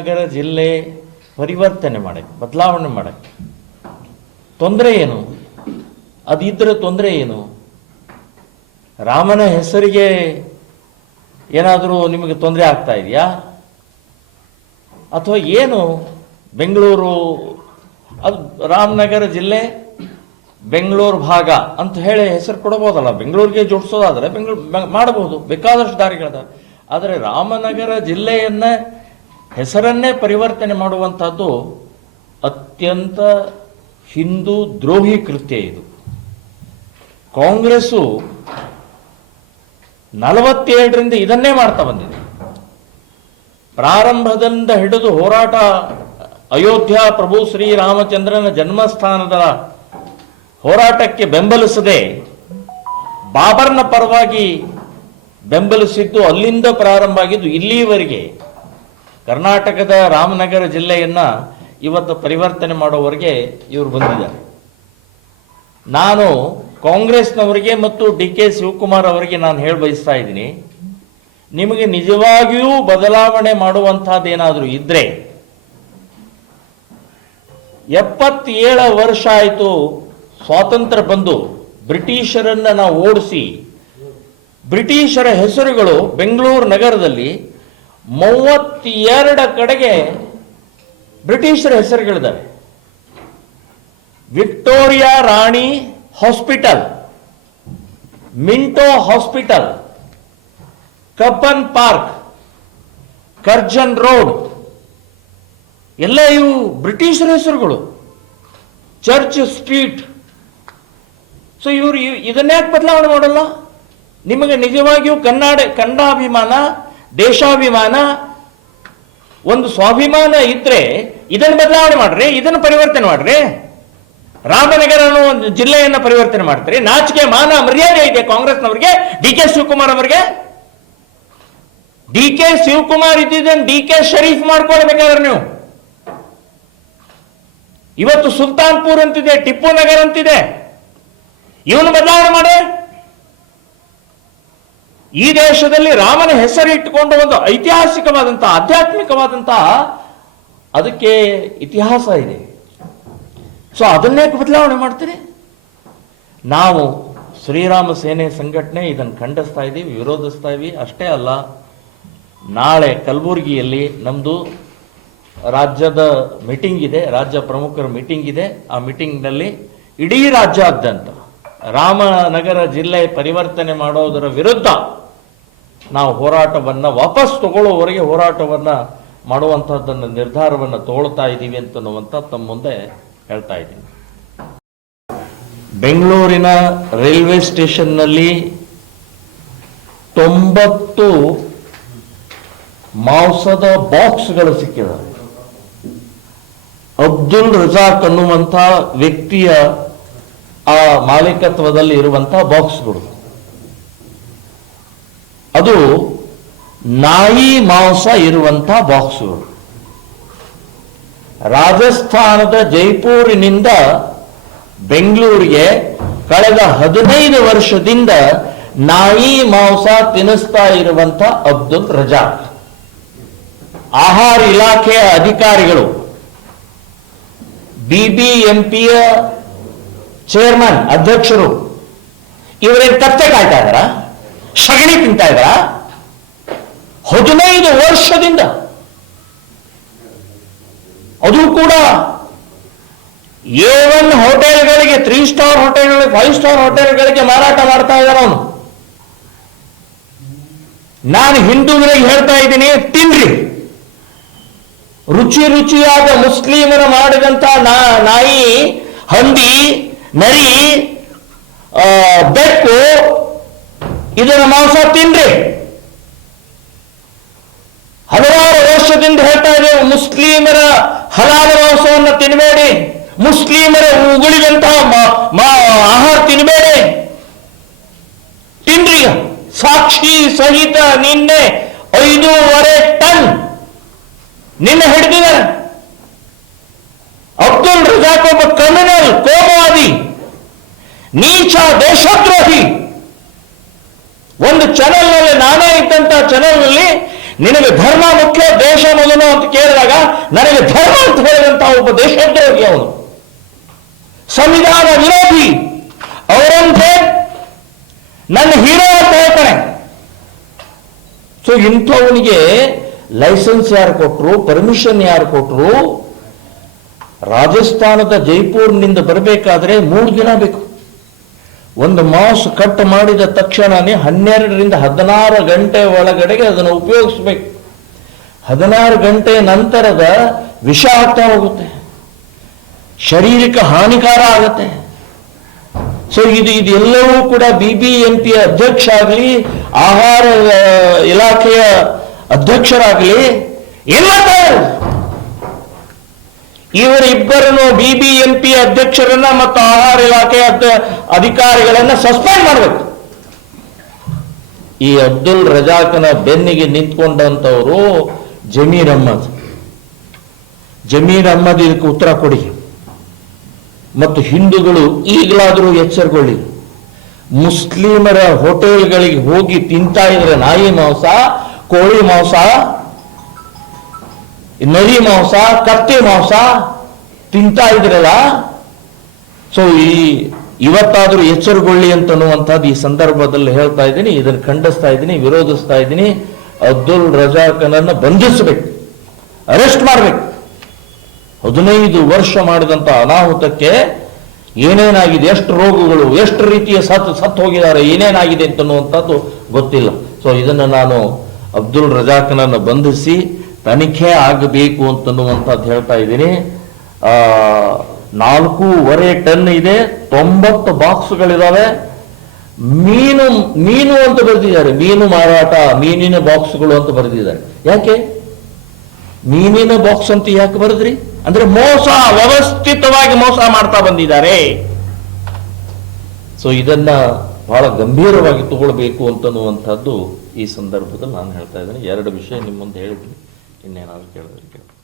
ರಾಮನಗರ ಜಿಲ್ಲೆ ಪರಿವರ್ತನೆ ಮಾಡಕ್ಕೆ, ಬದಲಾವಣೆ ಮಾಡಕ್ಕೆ. ತೊಂದರೆ ಏನು? ಅದಿದ್ದರೆ ತೊಂದರೆ ಏನು? ರಾಮನ ಹೆಸರಿಗೆ ಏನಾದರೂ ನಿಮಗೆ ತೊಂದರೆ ಆಗ್ತಾ ಇದೆಯಾ? ಅಥವಾ ಏನು? ಬೆಂಗಳೂರು, ಅದು ರಾಮನಗರ ಜಿಲ್ಲೆ ಬೆಂಗಳೂರು ಭಾಗ ಅಂತ ಹೇಳಿ ಹೆಸರು ಕೊಡಬಹುದಲ್ಲ ಬೆಂಗಳೂರಿಗೆ ಜೋಡಿಸೋದಾದ್ರೆ ಬೆಂಗಳೂರು ಮಾಡಬಹುದು, ಬೇಕಾದಷ್ಟು ದಾರಿಗಳಿದಾವೆ ಆದರೆ ರಾಮನಗರ ಜಿಲ್ಲೆಯನ್ನ ಹೆಸರನ್ನೇ ಪರಿವರ್ತನೆ ಮಾಡುವಂಥದ್ದು ಅತ್ಯಂತ ಹಿಂದೂ ದ್ರೋಹಿ ಕೃತ್ಯ ಇದು. ಕಾಂಗ್ರೆಸ್ಸು ನಲವತ್ತೇಳರಿಂದ ಇದನ್ನೇ ಮಾಡ್ತಾ ಬಂದಿದೆ. ಪ್ರಾರಂಭದಿಂದ ಹಿಡಿದು ಹೋರಾಟ, ಅಯೋಧ್ಯ ಪ್ರಭು ಶ್ರೀರಾಮಚಂದ್ರನ ಜನ್ಮಸ್ಥಾನದ ಹೋರಾಟಕ್ಕೆ ಬೆಂಬಲಿಸದೆ ಬಾಬರ್ನ ಪರವಾಗಿ ಬೆಂಬಲಿಸಿದ್ದು ಅಲ್ಲಿಂದ ಪ್ರಾರಂಭ ಆಗಿದ್ದು ಇಲ್ಲಿಯವರೆಗೆ ಕರ್ನಾಟಕದ ರಾಮನಗರ ಜಿಲ್ಲೆಯನ್ನ ಇವತ್ತು ಪರಿವರ್ತನೆ ಮಾಡೋವರೆಗೆ ಇವರು ಬಂದಿದ್ದಾರೆ. ನಾನು ಕಾಂಗ್ರೆಸ್ನವರಿಗೆ ಮತ್ತು ಡಿ ಕೆ ಶಿವಕುಮಾರ್ ಅವರಿಗೆ ನಾನು ಹೇಳಿ ಬಯಸ್ತಾ ಇದ್ದೀನಿ, ನಿಮಗೆ ನಿಜವಾಗಿಯೂ ಬದಲಾವಣೆ ಮಾಡುವಂತಹದ್ದೇನಾದರೂ ಇದ್ರೆ ಎಪ್ಪತ್ತೇಳು ವರ್ಷ ಆಯಿತು ಸ್ವಾತಂತ್ರ್ಯ ಬಂದು ಬ್ರಿಟಿಷರನ್ನ ನಾವು ಓಡಿಸಿ, ಬ್ರಿಟಿಷರ ಹೆಸರುಗಳು ಬೆಂಗಳೂರು ನಗರದಲ್ಲಿ ಮೂವತ್ತೆರಡ ಕಡೆಗೆ ಬ್ರಿಟಿಷರ ಹೆಸರುಗಳಿದ್ದಾವೆ. ವಿಕ್ಟೋರಿಯಾ ರಾಣಿ hospital, Minto hospital, Cubbon park, Curzon road, ಎಲ್ಲ ಇವು ಬ್ರಿಟಿಷರ ಹೆಸರುಗಳು. Church street. ಸೊ ಇವರು ಇದನ್ನೇ ಬದಲಾವಣೆ ಮಾಡಲ್ಲ? ನಿಮಗೆ ನಿಜವಾಗಿಯೂ ಕನ್ನಡ, ಕನ್ನಡಾಭಿಮಾನ, ದೇಶಾಭಿಮಾನ ಒಂದು ಸ್ವಾಭಿಮಾನ ಇದ್ರೆ ಇದನ್ನು ಬದಲಾವಣೆ ಮಾಡ್ರಿ, ಇದನ್ನು ಪರಿವರ್ತನೆ ಮಾಡ್ರಿ. ರಾಮನಗರ ಅನ್ನೋ ಒಂದು ಜಿಲ್ಲೆಯನ್ನ ಪರಿವರ್ತನೆ ಮಾಡ್ತಾರೆ. ನಾಚಿಕೆ, ಮಾನ, ಮರ್ಯಾದೆ ಇದೆ ಕಾಂಗ್ರೆಸ್ನವರಿಗೆ, ಡಿ ಕೆ ಶಿವಕುಮಾರ್ ಅವರಿಗೆ. ಡಿ ಕೆ ಶಿವಕುಮಾರ್ ಇದ್ದಿದ್ದನ್ನು ಡಿ ಕೆ ಶರೀಫ್ ಮಾಡ್ಕೊಳ್ಬೇಕಾದ್ರೆ ನೀವು. ಇವತ್ತು ಸುಲ್ತಾನ್ಪುರ್ ಅಂತಿದೆ, ಟಿಪ್ಪು ನಗರ್ ಅಂತಿದೆ. ಇವನು ಬದಲಾವಣೆ ಮಾಡಿ ಈ ದೇಶದಲ್ಲಿ ರಾಮನ ಹೆಸರು ಇಟ್ಟುಕೊಂಡು ಒಂದು ಐತಿಹಾಸಿಕವಾದಂತಹ ಆಧ್ಯಾತ್ಮಿಕವಾದಂತಹ ಅದಕ್ಕೆ ಇತಿಹಾಸ ಇದೆ. ಸೊ ಅದನ್ನೇ ಬದಲಾವಣೆ ಮಾಡ್ತೀರಿ? ನಾವು ಶ್ರೀರಾಮ ಸೇನೆ ಸಂಘಟನೆ ಇದನ್ನು ಖಂಡಿಸ್ತಾ ಇದ್ದೀವಿ, ವಿರೋಧಿಸ್ತಾ ಇದ್ದೀವಿ. ಅಷ್ಟೇ ಅಲ್ಲ, ನಾಳೆ ಕಲಬುರಗಿಯಲ್ಲಿ ನಮ್ಮದು ರಾಜ್ಯದ ಮೀಟಿಂಗ್ ಇದೆ, ರಾಜ್ಯ ಪ್ರಮುಖರ ಮೀಟಿಂಗ್ ಇದೆ. ಆ ಮೀಟಿಂಗ್ನಲ್ಲಿ ಇಡೀ ರಾಜ್ಯಾದ್ಯಂತ ರಾಮನಗರ ಜಿಲ್ಲೆ ಪರಿವರ್ತನೆ ಮಾಡೋದರ ವಿರುದ್ಧ ನಾವು ಹೋರಾಟವನ್ನು ವಾಪಸ್ ತಗೊಳ್ಳೋವರೆಗೆ ಹೋರಾಟವನ್ನು ಮಾಡುವಂಥದ್ದನ್ನು ನಿರ್ಧಾರವನ್ನು ತಗೊಳ್ತಾ ಇದ್ದೀವಿ ಅಂತನ್ನುವಂಥ ತಮ್ಮ ಮುಂದೆ ಹೇಳ್ತಾ ಇದ್ದೀನಿ. ಬೆಂಗಳೂರಿನ ರೈಲ್ವೆ ಸ್ಟೇಷನ್ನಲ್ಲಿ ತೊಂಬತ್ತು ಮಾಂಸದ ಬಾಕ್ಸ್ಗಳು ಸಿಕ್ಕಿದಾವೆ. ಅಬ್ದುಲ್ ರಜಾಕ್ ಅನ್ನುವಂಥ ವ್ಯಕ್ತಿಯ ಆ ಮಾಲೀಕತ್ವದಲ್ಲಿ ಇರುವಂತಹ ಬಾಕ್ಸ್ಗಳು. ಅದು ನಾಯಿ ಮಾಂಸ ಇರುವಂತಹ ಬಾಕ್ಸು ರಾಜಸ್ಥಾನದ ಜೈಪುರಿನಿಂದ ಬೆಂಗಳೂರಿಗೆ ಕಳೆದ ಹದಿನೈದು ವರ್ಷದಿಂದ ನಾಯಿ ಮಾಂಸ ತಿನ್ನಿಸ್ತಾ ಇರುವಂತ ಅಬ್ದುಲ್ ರಜಾಕ್. ಆಹಾರ ಇಲಾಖೆಯ ಅಧಿಕಾರಿಗಳು, ಬಿಬಿಎಂಪಿಯ ಚೇರ್ಮನ್, ಅಧ್ಯಕ್ಷರು ಇವರೇನು ಕತ್ತೆ ಕಾಯ್ತಾ ಇದಾರ ಸಗಣಿ ತಿಂತಾ ಇದ್ರ ಹದಿನೈದು ವರ್ಷದಿಂದ. ಅದು ಕೂಡ ಎ ಹೋಟೆಲ್ಗಳಿಗೆ ತ್ರೀ ಸ್ಟಾರ್ ಹೋಟೆಲ್ಗಳಿಗೆ ಫೈವ್ ಸ್ಟಾರ್ ಹೋಟೆಲ್ಗಳಿಗೆ ಮಾರಾಟ ಮಾಡ್ತಾ ಇದ್ದಾರ ಅವನು. ನಾನು ಹಿಂದೂಗಳಿಗೆ ಹೇಳ್ತಾ ಇದ್ದೀನಿ, ತಿನ್ರಿ. ರುಚಿ ರುಚಿಯಾದ ಮುಸ್ಲಿಮರ ಮಾಡಿದಂತ ನಾಯಿ, ಹಂದಿ, ನರಿ ಬೆಕ್ಕು ಇದರ ಮಾಂಸ ತಿನ್ರಿ. ಹಲವಾರು ವರ್ಷದಿಂದ ಹೇಳ್ತಾ ಇದ್ದೇವೆ ಮುಸ್ಲಿಮರ ಹಲಾಲ ಮಾಂಸವನ್ನು ತಿನ್ನಬೇಡಿ ಮುಸ್ಲಿಮರ ಉಗುಳಿದಂತಹ ಆಹಾರ ತಿನ್ನಬೇಡಿ ತಿನ್ರಿ. ಸಾಕ್ಷಿ ಸಹಿತ ನಿನ್ನೆ ಐದೂವರೆ ಟನ್ ನಿನ್ನೆ ಹಿಡಿದಿದ್ದಾರೆ ಅಬ್ದುಲ್ ರಜಾಕ್ ಒಬ್ಬ ಕ್ರಿಮಿನಲ್ ಕೋಮವಾದಿ, ನೀಚ, ದೇಶದ್ರೋಹಿ ಒಂದು ಚಾನೆಲ್ನಲ್ಲಿ ನಾನೇ ಇದ್ದಂತ ಚಾನೆಲ್ನಲ್ಲಿ ನಿನಗೆ ಧರ್ಮ ಮುಖ್ಯ, ದೇಶ ಮೊದಲು ಅಂತ ಕೇಳಿದಾಗ ನನಗೆ ಧರ್ಮ ಅಂತ ಹೇಳಿದಂತಹ ಒಬ್ಬ ದೇಶದ್ರೋಹಿ ಅವನು. ಸಂವಿಧಾನ ವಿರೋಧಿ. ಅವರಂತೆ ನನ್ನ ಹೀರೋ ಅಂತ ಹೇಳ್ತಾನೆ. ಸೊ ಇಂಥವನಿಗೆ ಲೈಸೆನ್ಸ್ ಯಾರು ಕೊಟ್ಟರು ಪರ್ಮಿಷನ್ ಯಾರು ಕೊಟ್ಟರು ರಾಜಸ್ಥಾನದ ಜೈಪುರ್ನಿಂದ ಬರಬೇಕಾದ್ರೆ ಮೂರು ದಿನ ಬೇಕು. ಒಂದು ಮಾಸ್ ಕಟ್ ಮಾಡಿದ ತಕ್ಷಣನೇ ಹನ್ನೆರಡರಿಂದ ಹದಿನಾರು ಗಂಟೆ ಒಳಗಡೆಗೆ ಅದನ್ನು ಉಪಯೋಗಿಸ್ಬೇಕು. ಹದಿನಾರು ಗಂಟೆ ನಂತರದ ವಿಷ ಆಗ್ತಾ ಹೋಗುತ್ತೆ. ಶಾರೀರಿಕ ಹಾನಿಕಾರ ಆಗುತ್ತೆ. ಸೊ ಇದು ಇದೆಲ್ಲವೂ ಕೂಡ ಬಿ ಬಿ ಎಂ ಪಿ ಅಧ್ಯಕ್ಷ ಆಗಲಿ ಆಹಾರ ಇಲಾಖೆಯ ಅಧ್ಯಕ್ಷರಾಗಲಿ, ಎಲ್ಲ ಇವರಿಬ್ಬರನ್ನು ಬಿಬಿಎಂಪಿ ಅಧ್ಯಕ್ಷರನ್ನ ಮತ್ತು ಆಹಾರ ಇಲಾಖೆಯ ಅಧಿಕಾರಿಗಳನ್ನ ಸಸ್ಪೆಂಡ್ ಮಾಡಬೇಕು. ಈ ಅಬ್ದುಲ್ ರಜಾಕನ ಬೆನ್ನಿಗೆ ನಿಂತ್ಕೊಂಡಂತವರು ಜಮೀರ್ ಅಹ್ಮದ್. ಜಮೀರ್ ಅಹ್ಮದ್ ಇದಕ್ಕೆ ಉತ್ತರ ಕೊಡಿ. ಮತ್ತು ಹಿಂದೂಗಳು ಈಗಲಾದರೂ ಎಚ್ಚರಗೊಳ್ಳಿ. ಮುಸ್ಲಿಮರ ಹೋಟೆಲ್ಗಳಿಗೆ ಹೋಗಿ ತಿಂತಾ ಇದ್ರೆ ನಾಯಿ ಮಾಂಸ, ಕೋಳಿ ಮಾಂಸ ನರಿ ಮಾಂಸ, ಕತ್ತೆ ಮಾಂಸ ತಿಂತಾ ಇದ್ರಲ್ಲ ಸೊ ಈ ಇವತ್ತಾದ್ರೂ ಎಚ್ಚರಗೊಳ್ಳಿ ಅಂತನ್ನುವಂಥದ್ದು ಈ ಸಂದರ್ಭದಲ್ಲಿ ಹೇಳ್ತಾ ಇದ್ದೀನಿ, ಇದನ್ನು ಖಂಡಿಸ್ತಾ ಇದ್ದೀನಿ, ವಿರೋಧಿಸ್ತಾ ಇದ್ದೀನಿ. ಅಬ್ದುಲ್ ರಜಾಕನನ್ನು ಬಂಧಿಸಬೇಕು, ಅರೆಸ್ಟ್ ಮಾಡಬೇಕು. ಹದಿನೈದು ವರ್ಷ ಮಾಡಿದಂಥ ಅನಾಹುತಕ್ಕೆ ಏನೇನಾಗಿದೆ, ಎಷ್ಟು ರೋಗಗಳು, ಎಷ್ಟು ರೀತಿಯ ಸತ್ತು ಸತ್ತು ಹೋಗಿದ್ದಾರೆ, ಏನೇನಾಗಿದೆ ಅಂತನ್ನುವಂಥದ್ದು ಗೊತ್ತಿಲ್ಲ. ಸೊ ಇದನ್ನು ನಾನು ಅಬ್ದುಲ್ ರಜಾಕನನ್ನು ಬಂಧಿಸಿ ತನಿಖೆ ಆಗಬೇಕು ಅಂತನ್ನುವಂಥದ್ದು ಹೇಳ್ತಾ ಇದ್ದೀನಿ. ನಾಲ್ಕೂವರೆ ಟನ್ ಇದೆ, ತೊಂಬತ್ತು ಬಾಕ್ಸ್ಗಳಿದಾವೆ. ಮೀನು ಮೀನು ಅಂತ ಬರೆದಿದ್ದಾರೆ. ಮೀನು ಮಾರಾಟ, ಮೀನಿನ ಬಾಕ್ಸ್ಗಳು ಅಂತ ಬರೆದಿದ್ದಾರೆ. ಯಾಕೆ? ಮೀನಿನ ಬಾಕ್ಸ್ ಅಂತ ಯಾಕೆ ಬರೆದ್ರಿ? ಅಂದ್ರೆ ಮೋಸ, ವ್ಯವಸ್ಥಿತವಾಗಿ ಮೋಸ ಮಾಡ್ತಾ ಬಂದಿದ್ದಾರೆ. ಸೊ ಇದನ್ನ ಬಹಳ ಗಂಭೀರವಾಗಿ ತಗೊಳ್ಬೇಕು ಅಂತನ್ನುವಂಥದ್ದು ಈ ಸಂದರ್ಭದಲ್ಲಿ ನಾನು ಹೇಳ್ತಾ ಇದ್ದೇನೆ. ಎರಡು ವಿಷಯ ನಿಮ್ಮ ಮುಂದೆ ಇನ್ನೇನಾದ್ರು ಕೇಳಿದ್ರೆ ಕೇಳಿ